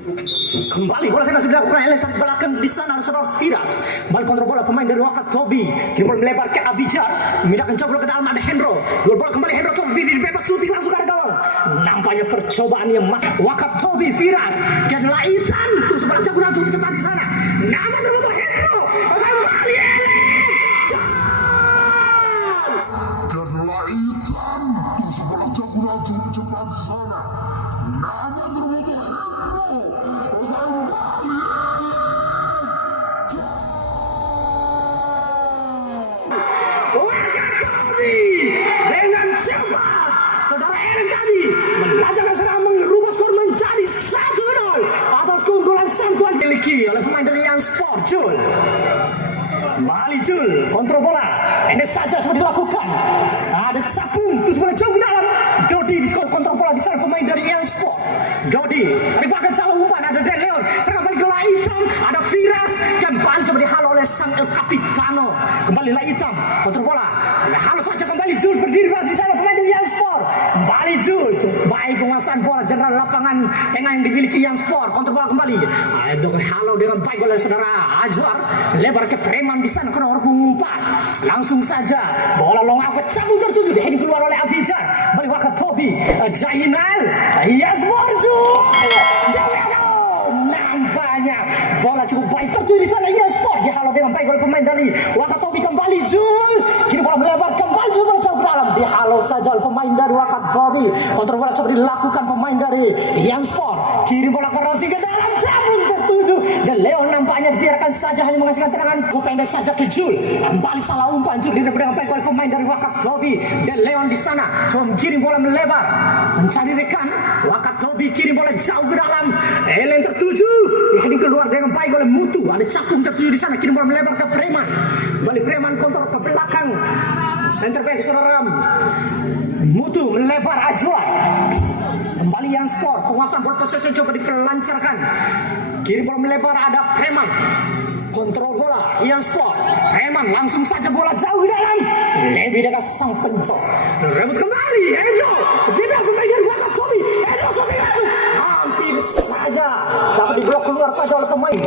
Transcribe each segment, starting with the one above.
Kembali bola sudah dilakukan oleh tarik belakang di sana ada saudara Firas. Balik kontrol bola pemain dari Wakatobi. Kini bola melebar ke Abidjar. Memindahkan coba ke dalam ada Hendro. Dua bola kembali Hendro coba berdiri bebas shooting langsung ke gawang. Nampaknya percobaan yang masuk Wakatobi Firas. Dan Laitan tuh sebelah jago langsung cepat di sana. Nama terbentuk Hendro. Kembali dan Laitan tuh sebelah jago langsung cepat di sana. Nama terbentuk Wakatobi dengan cepat saudara Ellen tadi melajang serang merubah skor menjadi 1-0 atas keunggulan Santuan dimiliki oleh pemain dari Young Sport. Jul Bali Jul kontrol bola ini saja sudah dilakukan ada Capung terus bola jauh ke dalam Dodi di skor kontrol bola di sana pemain dari Young Sport. Dodi dari belakang salah umpan ada De Leon serang balik ke Laitam ada Firas kembali coba dihalau oleh sang El Capitano kembali Laitam kontrol bola ada halau saja kembali Jul berdiri masih sana pemain dari Young Sport. Bali Jul baik penguasaan bola general lapangan tengah yang dimiliki Young Sport kontrol bola kembali ada halau dengan baik oleh saudara Azwar lebar ke Preman di sana kena orang mengumpat langsung saja bola long out cabut tertuju di heading keluar oleh Abidjar balik Wakatobi Jainal Yasmor jauh nampaknya bola cukup baik tertuju di sana Young Sport dihalau dengan baik oleh pemain dari Wakatobi kembali Jul kini bola melebar kembali Jul jauh ke dalam dihalau saja oleh pemain dari Wakatobi kontrol bola coba dilakukan pemain dari Young Sport kirim bola ke dalam cabut tertuju dan Leon nampaknya dibiarkan saja hanya menghasilkan tendangan pendek saja ke Jul kembali salah umpan Jul dengan baik oleh pemain dari Wakatobi dan Leon di sana coba kirim bola melebar mencari rekan Wakatobi kirim bola jauh ke dalam Ellen tertuju heading keluar dengan baik oleh Mutu ada Capung tertuju di sana kirim bola melebar ke Preman balik Preman kontrol ke belakang center back saudara Mutu melebar Ajwa kembali Young Sport penguasaan bola possession coba dipelancarkan kirim bola melebar ada Preman kontrol bola Young Sport Preman langsung saja bola jauh dalam lebih dekat sang pencok rebut kembali Hendro bebas pemain dari Wakatobi Hendro shooting langsung hampir saja dapat diblok keluar saja oleh pemain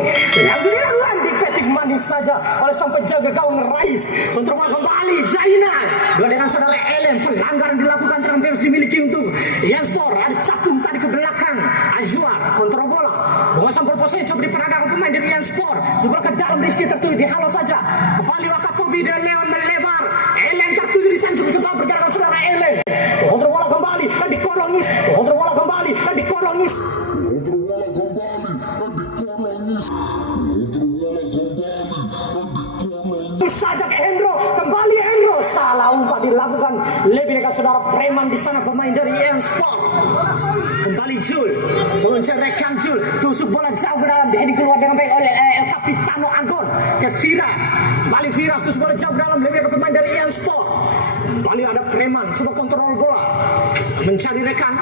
langsung dilakukan di petik manis saja oleh sang penjaga gawang Rais kontrol bola kembali Jaina dua dengan saudara Ellen pelanggaran dilakukan terang bebas dimiliki untuk Young Sport ada Capung tadi ke belakang Azwar kontrol bola penguasaan bola posisi coba diperagakan pemain dari Young Sport sebelah ke dalam Rizky tertuju dihalau saja kembali Wakatobi dan Leon melebar Ellen tertuju di sana cukup cepat bergerak saudara Ellen kontrol bola kembali dan dikolongis kontrol bola kembali dan dikolongis saja ke Hendro kembali Hendro salah umpan dilakukan lebih dekat saudara Preman di sana pemain dari Young Sport kembali Jul coba menceraikan Jul tusuk bola jauh ke dalam heading keluar dengan baik oleh El Capitano Agon ke Firas kembali Firas tusuk bola jauh ke dalam lebih dekat pemain dari Young Sport kembali ada Preman coba kontrol bola mencari rekan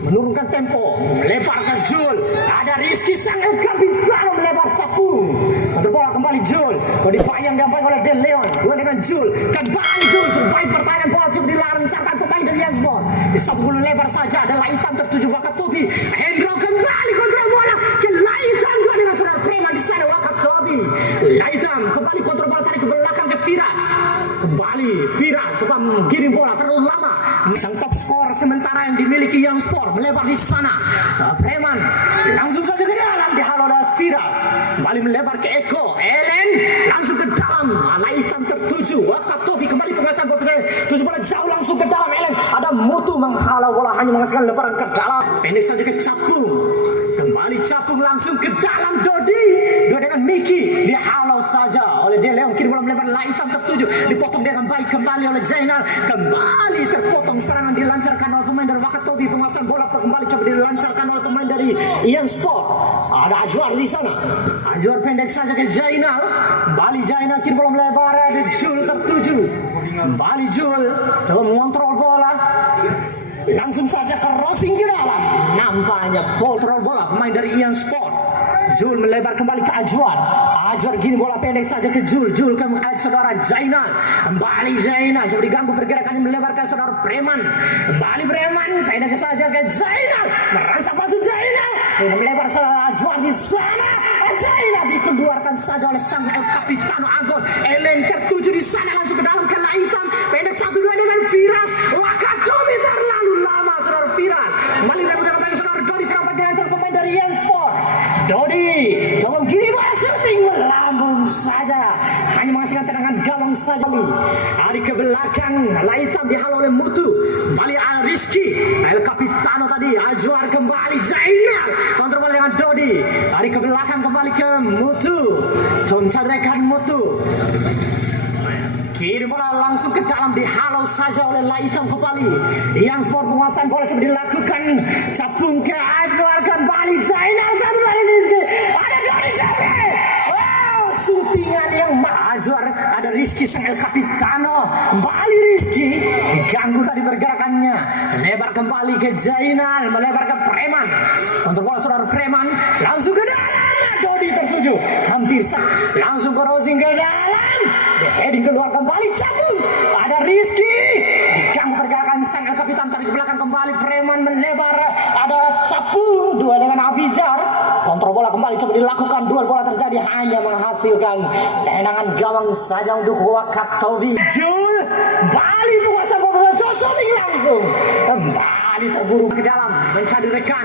menurunkan tempo melebar ke Jul ada Rizky sang El Capitano melebar Capung kontrol bola kembali Jul dibayang dengan baik oleh De Leon dua dengan Jul kembali Jul baik pertahanan bola coba dilancarkan pemain dari Young Sport disapu bola lebar saja ada Laitam tertuju Wakatobi Hendro kembali kontrol bola ke Laitam dua dengan saudara Preman di sana Wakatobi Laitam kembali kontrol bola tarik ke belakang ke Firas kembali Firas coba mengirim bola terlalu lama sang top skor sementara yang dimiliki Young Sport melebar di sana Preman langsung saja ke dalam dihalau oleh Firas kembali melebar ke Eko Ellen langsung ke dalam Laitam tertuju Wakatobi kembali penguasaan bola terus bola jauh langsung ke dalam Ellen ada Mutu menghalau bola hanya menghasilkan lebaran ke dalam pendek saja ke Capung kembali Capung langsung ke dalam Dodi dua dengan Miki dihalau saja oleh De Leon kini bola melebar Laitam tertuju dipotong dengan baik kembali oleh Zainal kembali terpotong serangan dilancarkan oleh pemain dari Wakatobi penguasaan bola kembali coba dilancarkan oleh pemain dari Young Sport ada Ajwar di sana Ajwar pendek saja ke Zainal kembali Zainal kini bola melebar ada Jul tertuju kembali Jul coba mengontrol bola langsung saja crossing ke dalam nampaknya kontrol bola pemain dari Young Sport Jul melebar kembali ke Ajwar Ajar gini bola pendek saja ke Jul ke saudara Zainal. Kembali Zainal coba diganggu pergerakannya melebar ke saudara Preman. Kembali Preman pendek saja ke Zainal. Merangsang masuk Zainal. Melebar saudara Ajar di sana. Zainal dikeluarkan saja oleh sang El Capitano Agor. Elen tertuju di sana langsung ke dalam kena hitam. Pendek 1-2 dengan Firas. Wakatobi terlalu lama saudara Firas. Kembali rebut dengan saudara Dodi serang bagian pemain dari Yenspor. Dodi coba gini bola syuting melambung saja. Hanya menghasilkan tendangan gawang saja. Hari ke belakang Laitam dihalau oleh Mutu. Kembali Al Rizky. El Capitano tadi. Ajuar kembali Zainal. Kontrol bola dengan Dodi. Hari ke belakang kembali ke Mutu. Concarekan Mutu. Kirim bola langsung ke dalam dihalau saja oleh Laitam kembali. Yang sport penguasaan bola coba dilakukan. Capung ke Ajuar kembali Zainal. Satu dari Rizky. Ada Dodi Jari. Wow, syutingan yang Ajuar. Ada Rizky sang El Capitano. Kembali Rizky. Diganggu tadi pergerakannya. Lebar kembali ke Zainal. Melebar ke Preman. Kontrol bola saudara Preman. Langsung ke dalam. Dodi tertuju. Hampir langsung crossing ke dalam. Heading keluar kembali Capung. Ada Rizky. Diganggu pergerakan sang El Capitan tarik ke belakang kembali Preman melebar. Ada Capung. Dua dengan Abijar. Kontrol bola kembali coba dilakukan. Duel bola terjadi hanya menghasilkan tendangan gawang saja untuk Wakatobi. Jul. Bali penguasa bola Josoting langsung. Kembali terburu ke dalam mencari rekan.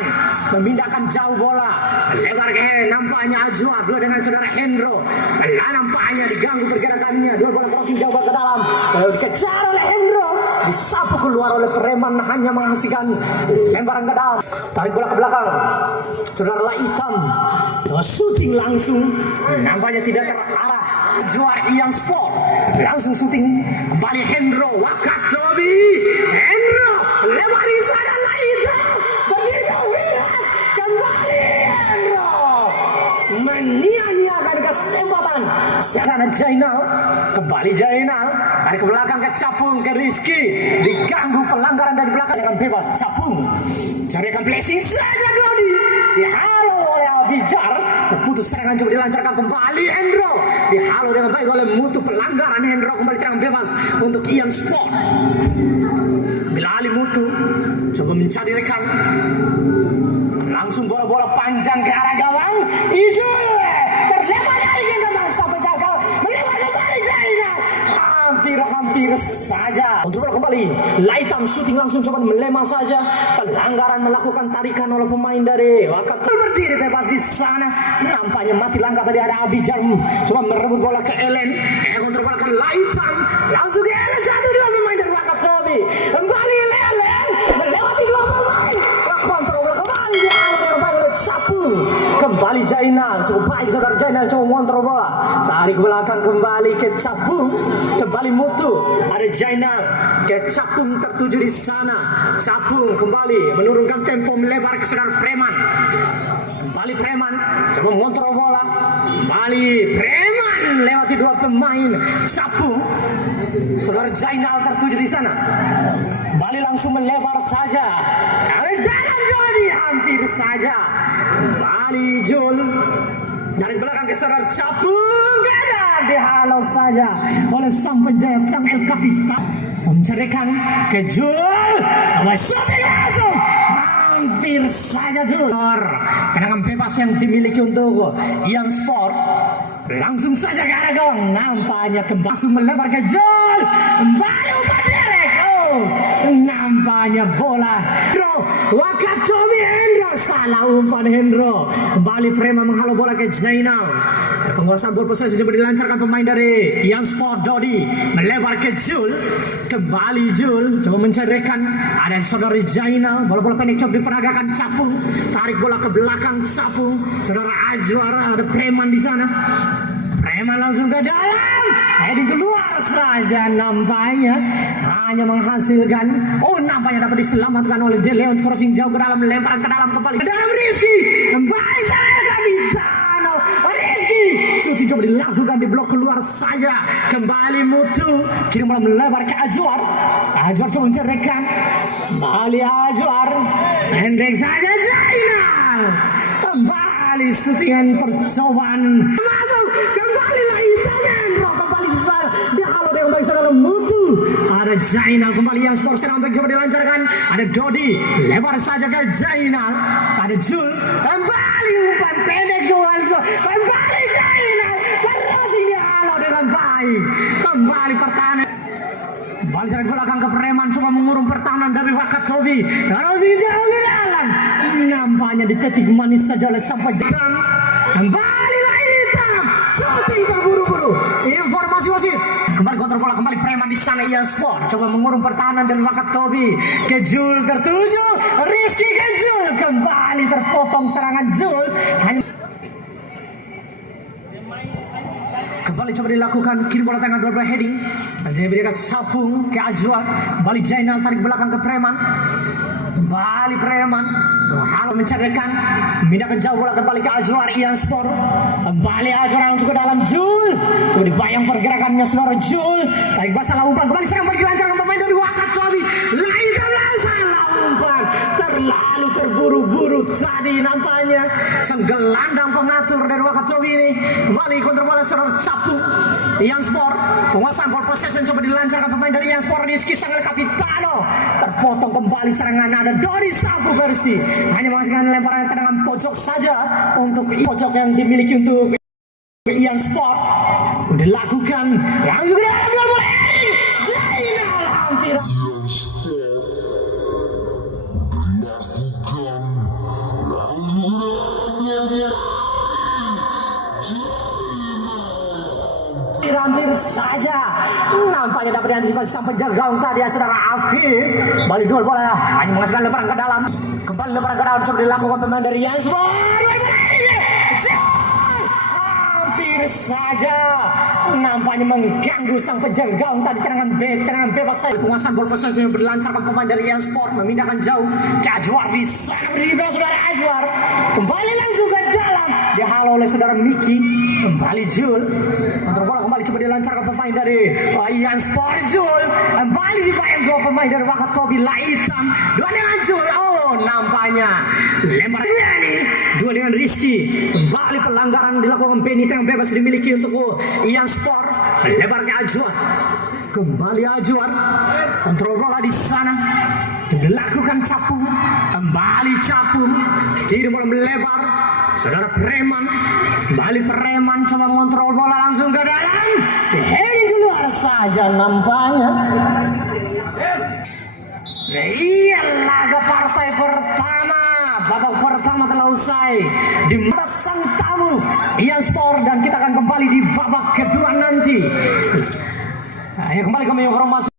Memindahkan jauh bola. Lebar ke nampaknya Ajuar. Dua dengan saudara Hendro. Nampaknya diganggu pergerakannya. Dua bola crossing jauh ke dalam. Dikejar oleh Hendro. Disapu keluar oleh Preman. Hanya menghasilkan lemparan ke dalam. Tarik bola ke belakang. Saudara Laitam. Shooting langsung. Nampaknya tidak terarah. Ajuar Ian Sport. Langsung shooting. Kembali Hendro. Wakatobi. Hendro. Lebar di sana Laitam. Begitu Wiras. Kembali Hendro. Menyia-nyiakan kesempatan. Sana Zainal. Kembali Zainal. Tarik ke belakang ke Capung ke Rizky. Diganggu pelanggaran dari belakang dengan bebas. Capung. Carikan blessing saja Dodi. Dihalau oleh Abijar. Terputus serangan coba dilancarkan kembali Hendro. Dihalau dengan baik oleh Mutu. Pelanggaran Hendro kembali tendangan bebas untuk Ian Sport. Bila Ali Mutu coba mencari rekan. Langsung bola-bola panjang ke arah gawang. Ijul. Terlepas dari gawang sampai jaga. Melewat kembali Zainal. Hampir saja. Untuk bola kembali. Laitam shooting langsung coba melemah saja. Pelanggaran melakukan tarikan oleh pemain dari Wakatobi. Berdiri bebas di sana. Nampaknya mati langkah tadi ada Abijar. Coba merebut bola ke Elen. Kontrol bola ke Laitam. Langsung ke Elen. Satu dua pemain dari Wakatobi. Kembali Elen. Melewati dua pemain. Kontrol bola kembali. Capung. Kembali Zainal. Coba baik saudara Zainal. Coba mengontrol bola. Tarik ke belakang kembali ke Capung. Kembali Mutu. Ada Zainal. Ke Capung tertuju di sana. Capung kembali menurunkan tempo melebar ke saudara Preman. Kembali Preman. Coba mengontrol bola. Kembali Preman. Lewati dua pemain. Capung. Saudara Zainal tertuju di sana. Kembali langsung melebar saja. Dalam Dodi hampir saja. Kembali Jul. Dari belakang ke saudara Capung. Dihalau saja oleh sang penjayat sang El Capitan. Mencarikan ke Jul. Shooting langsung. Hampir saja Jul. Tendangan bebas yang dimiliki untuk Ian Sport. Langsung saja ke arah gawang. Nampaknya kembali langsung melebar ke Jul. Kembali umpan direct. Nampaknya bola Wakatobi Hendro. Salah umpan Hendro. Kembali Preman menghalau bola ke Zainal. Penguasaan bola posisi coba dilancarkan pemain dari Ian Sport. Dodi melebar ke Jul. Kembali Jul. Coba mencari rekan. Ada saudara Zainal. Bola-bola pendek coba diperagakan Capung. Tarik bola ke belakang Capung. Saudara Ajuara. Ada Preman di sana. Preman langsung ke dalam. Heading keluar saja nampaknya. Hanya menghasilkan. Nampaknya dapat diselamatkan oleh De Leon. Crossing jauh ke dalam. Lemparan ke dalam kembali. Ke dalam Rizky. Kembali saya Capitano. Rizky. Shooting coba dilakukan di blok keluar saja. Kembali Mutu. Kirim bola melebar ke Ajuar. Ajuar coba menceraikan. Kembali Ajuar. Pendek saja Zainal. Kembali shootingan percobaan. Masuk. oleh Jainal. Kembali yang sport senang back coba dilancarkan. Ada Dodi, lebar saja ke Jainal. Ada Jul, kembali umpan pendek Jual. Kembali Jainal, terus ini halau dengan baik. Kembali pertahanan. Balik dari belakang ke Preman, coba mengurung pertahanan dari Wakatobi. Terus ini jauh ke dalam. Nampaknya dipetik manis saja oleh sampai jam. Kembali lagi hitam. Shooting terburu-buru. Informasi wasit. Kembali kontrol bola, kembali Preman di sana. Ian Sport coba mengurung pertahanan dari Wakatobi. Kejul tertuju. Rizky Kejul kembali terpotong serangan Jul. Kembali coba dilakukan kiri bola tengah dua heading. Dia berikan Sapung ke Azwar. Kembali Jainal tarik belakang ke Preman. Kembali Preman. Halo mencarikan. Pindahkan jauh bola kembali ke Azwar. Ian Sport. Kembali Azwar langsung ke dalam Jul. Dibayang pergerakannya saudara Jul. Tarik basah umpan. Kembali serang bagi lancaran pemain dari Wakatobi. Laikan salah umpan. Terlalu terburu-buru tadi nampaknya. Sang gelandang pengatur dari Wakatobi ini. Kembali kontrol bola saudara Sapung. Ian Sport. Penguasaan ball possession coba dilancarkan pemain dari Ian Sport. Rizky Sangel Kapitano. Terpotong kembali serangan. Ada Dodi Sapu bersih. Hanya menghasilkan lemparan tendangan pojok saja. Untuk pojok yang dimiliki untuk Ian Sport. Dilakukan. Langsung ke dalam bola ini. Jainal hampir. Hampir saja nampaknya dapat diantisipasi sampai gawang tadi ya saudara Afif. Balik duel bola hanya menghasilkan lemparan ke dalam. Kembali lemparan ke dalam coba dilakukan pemain dari Ian Sport. Hampir saja nampaknya mengganggu sang penjaga gawang tadi. Tendangan bebas saja. Penguasaan bola possession yang berlancarkan pemain dari Ian Sport memindahkan jauh ke Azwar. Bisa ribet saudara Azwar. Kembali langsung ke dalam. Dihalau oleh saudara Miki. Kembali Jul. Kontrol bola kembali coba dilancarkan pemain dari Ian Sport. Jul. Kembali dibayang dua pemain dari Wakatobi. Laitam. Dua dengan Jul. Oh nampaknya lempar Benny. Dua dengan Rizky. Kembali pelanggaran dilakukan Benny. Yang bebas dimiliki untuk Ian Sport. Lebar ke Azwar. Kembali Azwar. Kontrol bola di sana. Dilakukan Capung. Kembali Capung. Kiri bola melebar. Saudara Preman. Kembali Preman coba mengontrol bola langsung ke dalam. Hei keluar saja nampaknya. Iya laga partai pertama. Babak pertama telah usai di mata sang tamu Ian Sport dan kita akan kembali di babak kedua nanti. Nah, ya kembali kami informasi.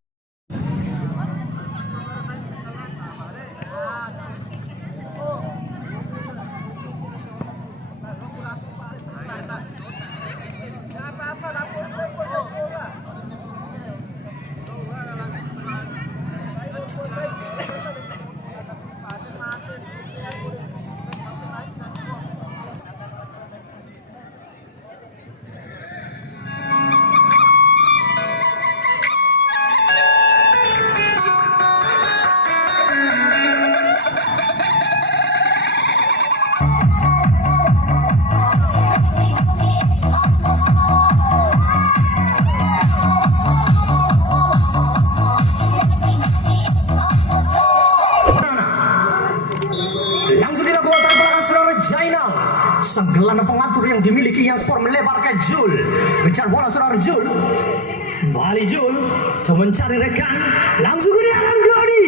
Sang gelandang pengatur yang dimiliki Ian Sport melebar ke Jul. Kejar bola saudara Jul. Kembali Jul. Coba mencari rekan. Langsung ke dalam Dodi.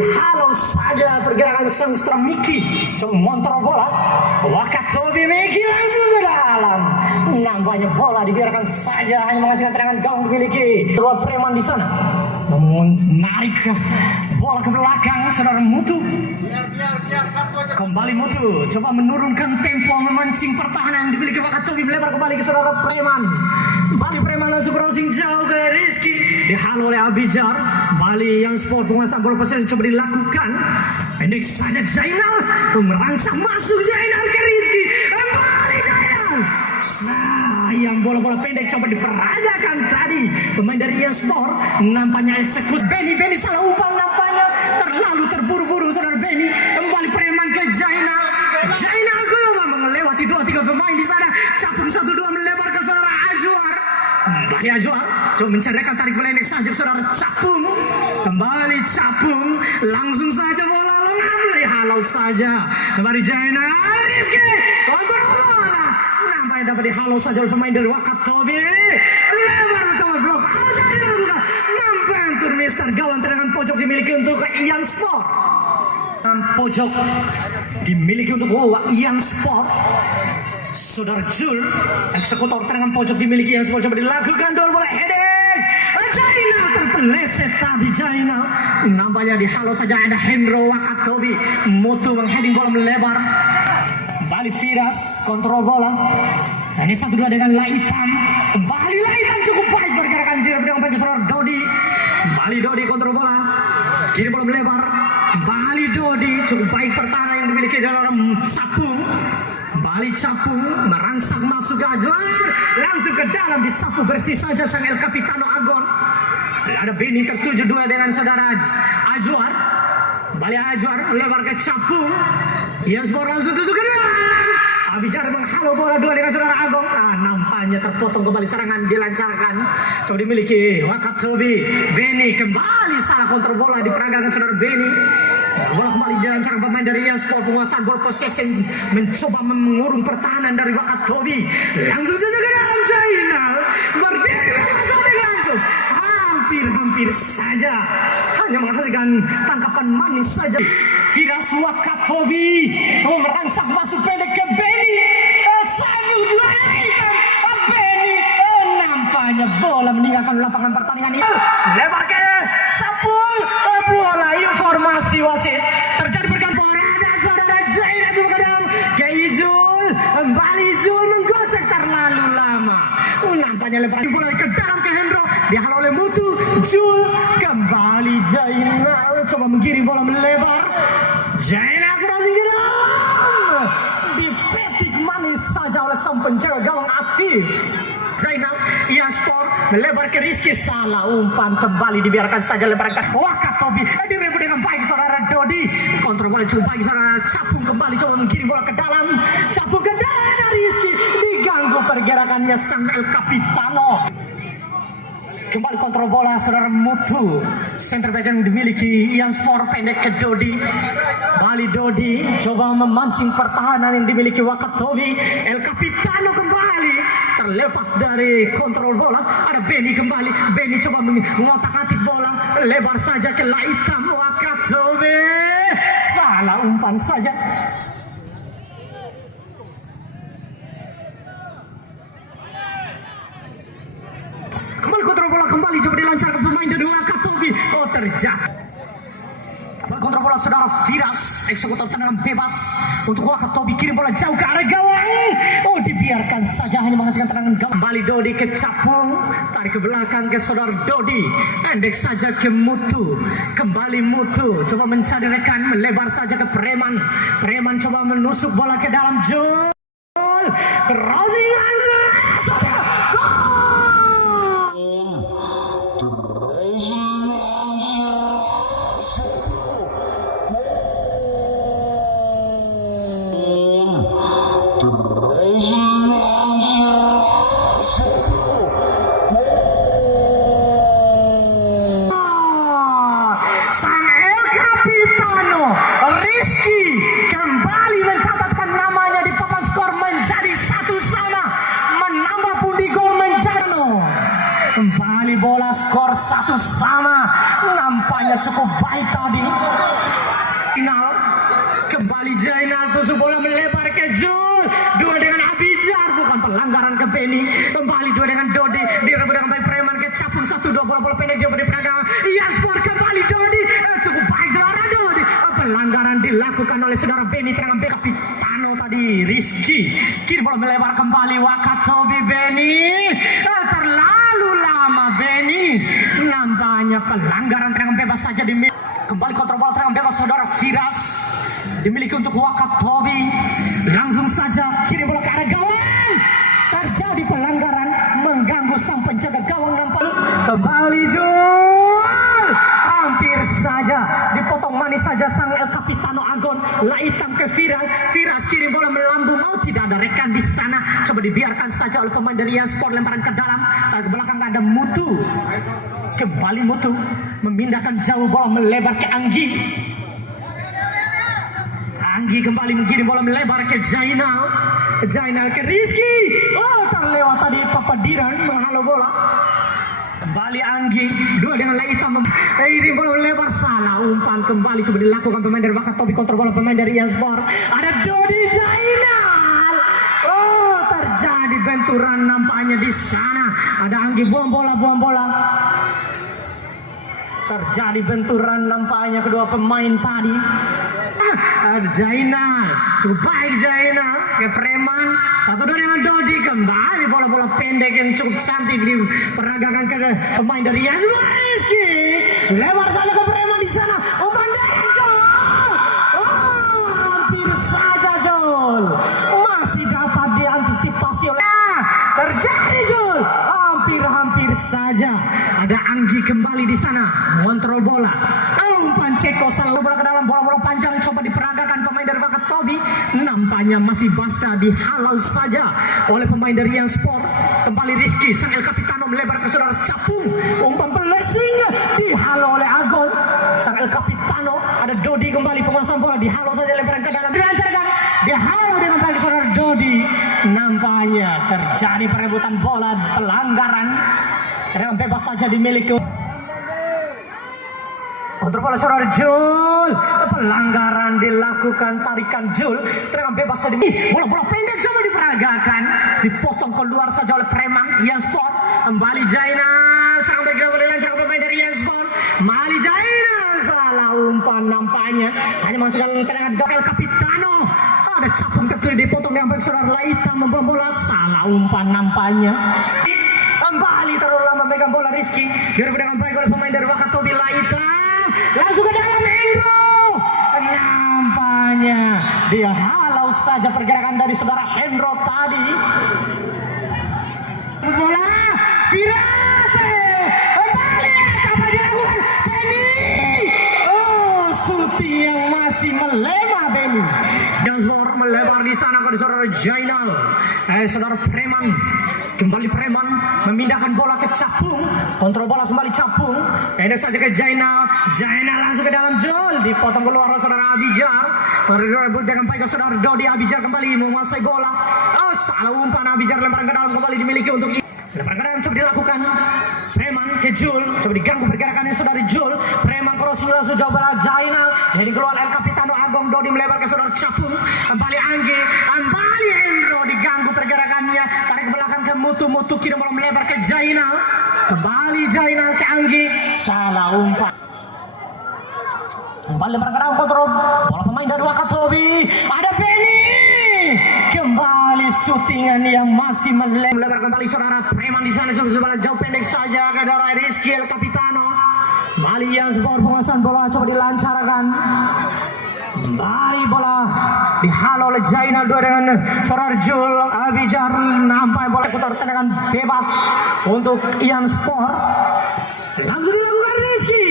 Dihalau saja pergerakan sang stram Miki. Coba mengontrol bola. Wakatobi Miki langsung ke dalam. Nampaknya bola dibiarkan saja. Hanya menghasilkan tendangan gawang dimiliki. Keluar Preman di sana. Menarik bola ke belakang saudara Mutu. Kembali Mutu coba menurunkan tempo memancing pertahanan yang dimiliki Wakatobi. Melebar kembali ke saudara Preman. Kembali Preman langsung crossing jauh ke Rizky. Dihalau oleh Abijar. Bali yang Sport penguasaan bola possession coba dilakukan. Pendek saja Jainal. Merangsang masuk Jainal ke Rizky. Kembali Jainal. Sayang bola-bola pendek coba diperagakan tadi. Pemain dari Ian Sport nampaknya eksekusi. Benny salah umpan nampaknya. Terlalu terburu-buru saudara Benny. Kembali Preman ke Jainal. Jainal melewati 2-3 pemain di sana. Capung 1-2 melebar ke saudara Azwar. Kembali Ajuar, coba mencarikan tarik pendek saja saudara Capung. Kembali Capung, langsung saja bola lengah halau saja. Kembali Jainal Rizky, kontrol bola. Nampaknya dapat dihalau saja oleh pemain dari Wakatobi. Lebar coba blok. Nampaknya tur Mister gawang tendangan pojok dimiliki untuk Ian Sport. Pojok dimiliki untuk Ian Sport. Saudara Jul, eksekutor tendangan pojok dimiliki Ian Sport, coba dilakukan dol bola heading. Jainal terpeleset tadi Jainal. Nampaknya dihalau saja ada Hendro Wakatobi. Mutu mengheading bola melebar. Kembali Firas kontrol bola. Ini 1-2 dengan Laitam. Kembali Laitam cukup baik bergerakan di belakang bagi saudara Dodi. Kembali Dodi kontrol bola. Kiri bola melebar. Kembali Dodi cukup baik pertahanan yang dimiliki saudara Capung. Kembali Capung merangsang masuk ke Ajuar. Langsung ke dalam disapu bersih saja sang El Capitano Agon. Ada Beni tertuju dua dengan saudara Ajuar. Kembali Ajuar melebar ke Capung. Sport langsung tusuk ke dalam. Abijar menghalau bola dua dengan saudara Agong. Nampaknya terpotong kembali serangan dilancarkan. Coba dimiliki Wakatobi. Beni kembali salah kontrol bola diperagakan saudara Beni. Bola kembali dilancarkan pemain dari Ian Sport. Penguasaan bola possession mencoba mengurung pertahanan dari Wakatobi. Langsung saja ke dalam Jainal. Berdiri langsung. Hampir saja hanya menghasilkan tangkapan manis saja. Firas Wakatobi merangsek masuk pendek ke Beni. Satu dua ikan Beni. Nampaknya bola meninggalkan lapangan pertandingan ini. Lebar ke Sapul. Bola informasi wasit. Terjadi perkampungan. Ada saudara Jain itu kadang ke Ijul. Kembali Ijul menggosek terlalu lama. Nampaknya lebar bola ke dalam ke Hendro. Dihalau oleh Mutu. Jul kembali Jainal coba menggiring bola melebar. Jainal crossing ke dalam. Dipetik manis saja oleh sang penjaga gawang Afif. Jainal Ian Sport melebar ke Rizky, salah umpan kembali dibiarkan saja lebaran ke Wakatobi. Direbut dengan baik saudara Dodi. Kontrol bola cukup baik saudara Capung kembali coba menggiring bola ke dalam. Capung ke dalam Rizky diganggu pergerakannya sang El Capitano. Kembali kontrol bola saudara Mutu. Center back yang dimiliki Ian Sport pendek ke Dodi. Bali Dodi coba memancing pertahanan yang dimiliki Wakatobi. El Capitano kembali terlepas dari kontrol bola. Ada Beni kembali. Beni coba mengotak-atik bola. Lebar saja ke Laitam. Wakatobi salah umpan saja. Kembali kontrol bola kembali coba dilancarkan pemain dari Wakatobi. Terjatuh. Kembali kontrol bola saudara Firas. Eksekutor tendangan bebas untuk Wakatobi. Kirim bola jauh ke arah gawang. Dibiarkan saja hanya menghasilkan tendangan gawang. Kembali Dodi ke Capung. Tarik ke belakang ke saudara Dodi. Pendek saja ke Mutu. Kembali Mutu. Coba mencari rekan. Melebar saja ke Preman. Preman coba menusuk bola ke dalam. Jul. Crossing langsung. Sang El Capitano Rizky kembali mencatatkan namanya di papan skor menjadi 1-1, menambah pundi gol menjadi kembali bola skor 1-1. Nampaknya cukup baik tadi. Final kembali Jainal tusuk bola melebar ke Jul. Dua dengan Abijar, bukan pelanggaran ke Beni. Kembali dua dengan Dodi, direbut dengan baik Preman ke Capung. 1-2 bola pendek jauh di perdagangan. Ian Sport kembali Dodi. Cukup baik saudara Dodi. Pelanggaran dilakukan oleh saudara Beni tendangan bek Capitano tadi. Rizky kiri bola melebar kembali Wakatobi. Beni terlalu lama Beni. Nampaknya pelanggaran tendangan bebas saja dimiliki. Kembali kontrol bola tendangan bebas saudara Firas dimiliki untuk Wakatobi. Langsung saja kirim bola ke arah gawang. Terjadi pelanggaran mengganggu sang penjaga gawang. Nampak kembali Jul. Hampir saja dipotong berani saja sang El Capitano Agon. Laitam ke Firas. Firas kirim bola melambung. Oh, tidak ada rekan di sana. Coba dibiarkan saja oleh pemain dari Ian Sport. Lemparan ke dalam. Ke belakang ada Mutu. Kembali Mutu memindahkan jauh, bola melebar ke Anggi. Anggi kembali mengirim bola melebar ke Jainal. Jainal ke Rizky. Oh, terlewat tadi Papadiran menghalau bola. Kembali Anggi, dua dengan Laitam mengirim bola melebar, salah umpan kembali coba dilakukan pemain dari Wakatobi, kontrol bola pemain dari Ian Sport. Ada Dodi Jainal. Oh, terjadi benturan nampaknya di sana. Ada Anggi buang bola. Terjadi benturan nampaknya kedua pemain tadi. Jainal, cukup baik Jainal ke Preman. 1-2 dengan Dodi, kembali bola-bola pendek yang cukup cantik diperagakan ke pemain dari Yasma Rizky. Lebar saja ke Preman di sana. Umpan dari Jol. Oh, hampir saja Jol. Masih dapat diantisipasi oleh terjadi Jol. Hampir saja. Ada Anggi kembali di sana, kontrol bola. Umpan Ceko salah bola ke dalam, bola-bola panjang coba diperagakan pemain dari Wakatobi. Nampaknya masih basah, dihalau saja oleh pemain dari Ian Sport. Kembali Rizky, sang El Capitano melebar ke saudara Capung. Umpan blessing dihalau oleh Agon. Sang El Capitano, ada Dodi kembali penguasaan bola, dihalau saja lebaran ke dalam. Dilancarkan, dihalau dengan baik saudara Dodi. Nampaknya terjadi perebutan bola, pelanggaran. Dengan bebas saja dimiliki. Kontrol bola saudara Jul. Pelanggaran dilakukan, tarikan Jul. Dengan bebas saja. Bola-bola pendek coba diperagakan. Dipotong keluar saja oleh Preman Ian Sport. Kembali Jainal. Sangat bergerak dilancarkan pemain dari Ian Sport. Kembali Jainal. Salah umpan nampaknya. Hanya masukkan tendangan El Capitano. Ada Capung tertulis dipotong dengan baik saudara Laitam membawa bola. Salah umpan nampaknya. Kembali terlalu lama megang bola Rizky. Direbut dengan baik oleh pemain dari Wakatobi Laitam. Langsung ke dalam Hendro. Nampaknya dia halau saja pergerakan dari saudara Hendro tadi. Bola Firas. Kembali apa dilakukan Benny. Oh, shooting yang masih melema Benny. Jansbor melebar di sana ke saudara Jainal. Saudara Preman. Kembali Preman memindahkan bola ke Capung. Kontrol bola kembali Capung. Pendek saja ke Jainal. Jainal langsung ke dalam Jol. Dipotong keluar oleh saudara Abijar. Merebut dengan baik saudara Dodi. Abijar kembali menguasai bola. Oh, salah umpan. Abijar lemparan ke dalam kembali dimiliki untuk lemparan ke dalam coba dilakukan. Preman ke Jul. Coba diganggu pergerakannya saudara Jul. Preman crossing langsung jauh bola Jainal. Jadi keluar El Capitano Agung. Dodi melebar ke saudara Capung. Kembali Anggi. Kembali Hendro diganggu pergerakannya. Tarik ke belakang ke Mutu kira bola melebar ke Jainal. Kembali Jainal ke Anggi. Salah umpan. Kembali lebar ke dalam kontrol. Bola pemain dari Wakatobi. Ada Benny. Kembali syutingan yang masih melebar kembali saudara Preman di sana coba jauh pendek saja ke daerah Rizky El Capitano. Kembali Ian Sport penguasaan bola coba dilancarkan. Kembali bola dihalau oleh Jainal dua dengan saudara Jul. Abijar nampak bola putar tendangan bebas untuk Ian Sport. Langsung dilakukan Rizky.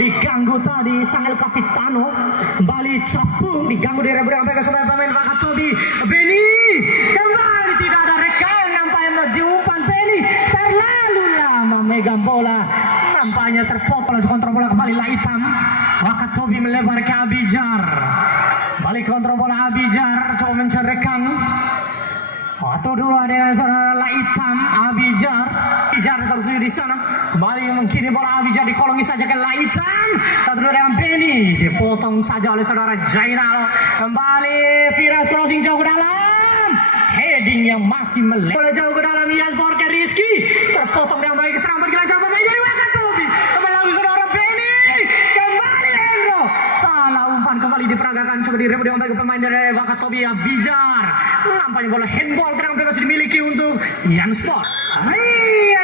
Diganggu tadi sang El Capitano. Kembali Capung. Diganggu di rebut dengan sebagai pemain Wakatobi. Benny. Kembali tidak ada rekan. Nampaknya diumpan Benny. Terlalu lama megang bola. Nampaknya terpotong. Kontrol bola kembali Laitam. Wakatobi melebar ke Abijar. Balik kontrol bola Abijar. Coba mencari rekan. 1-2 dengan saudara Laitam. Abijar tertuju di sana. Kembali mengkirim bola Abijar dikolongi saja ke Laitam. 1-2 dengan Benny. Dipotong saja oleh saudara Jainal. Kembali Firas crossing jauh ke dalam. Heading yang masih melebar jauh ke dalam. Ian Sport ke Rizky. Terpotong dengan baik. Serang bergelancar pemain dari Wakatobi. Kembali lagi saudara Benny. Kembali Hendro. Salah umpan kembali diperagakan. Coba direbut dengan baik pemain dari Wakatobi. Abijar. Nampaknya bola handball terang bebas dimiliki untuk Ian Sport.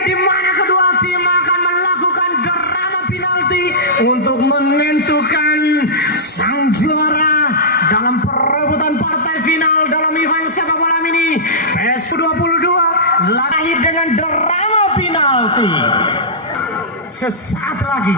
Di mana kedua tim akan melakukan drama penalti untuk menentukan sang juara dalam perebutan partai final dalam event sepak bola mini PES 22 lahir dengan drama penalti. Sesaat lagi